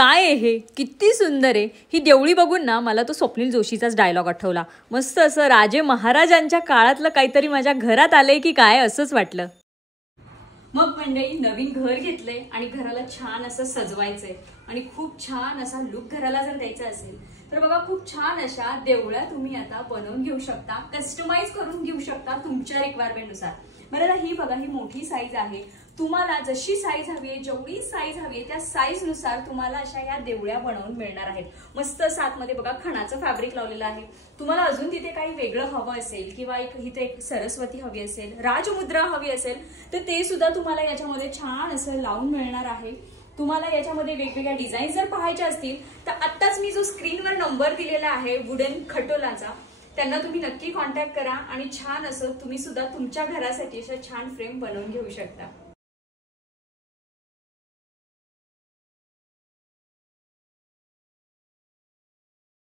काय आहे हे, किती सुंदर आहे ही देवळी बघून ना मला तो स्वप्नील जोशीचाच डायलॉग आठवला। मस्त असं राजे महाराजांच्या काळातलं काहीतरी माझ्या घरात आलंय की काय असंच वाटलं। मग मंडळी नवीन घर घेतलंय आणि घराला छान असं सजवायचंय आणि खूप छान असा लुक घराला जर द्यायचा असेल तर बघा खूप छान अशा देवळ्या तुम्ही आता बनवून घेऊ शकता, कस्टमाइज करून घेऊ शकता तुमच्या रिक्वायरमेंटनुसार। मला ही बघा ही मोठी साईज आहे, तुम्हाला जशी साईज हवी आहे जेवढी साईज हवी आहे त्या साईज नुसार तुम्हाला अशा या देवळ्या बनवून मिळणार आहेत। मस्त सातमध्ये बघा खणाचं फॅब्रिक लावलेलं आहे। तुम्हाला अजून तिथे काही वेगळं हवं असेल किंवा इथे एक सरस्वती हवी असेल, राजमुद्रा हवी असेल तर ते सुद्धा तुम्हाला याच्यामध्ये छान असं लावून मिळणार आहे। तुम्हाला याच्यामध्ये वेगवेगळ्या डिझाईन जर पाहायच्या असतील तर आत्ताच मी जो स्क्रीनवर नंबर दिलेला आहे वुडन खटोलाचा त्यांना तुम्ही नक्की कॉन्टॅक्ट करा आणि छान असं तुम्ही सुद्धा तुमच्या घरासाठी अशा छान फ्रेम बनवून घेऊ शकता।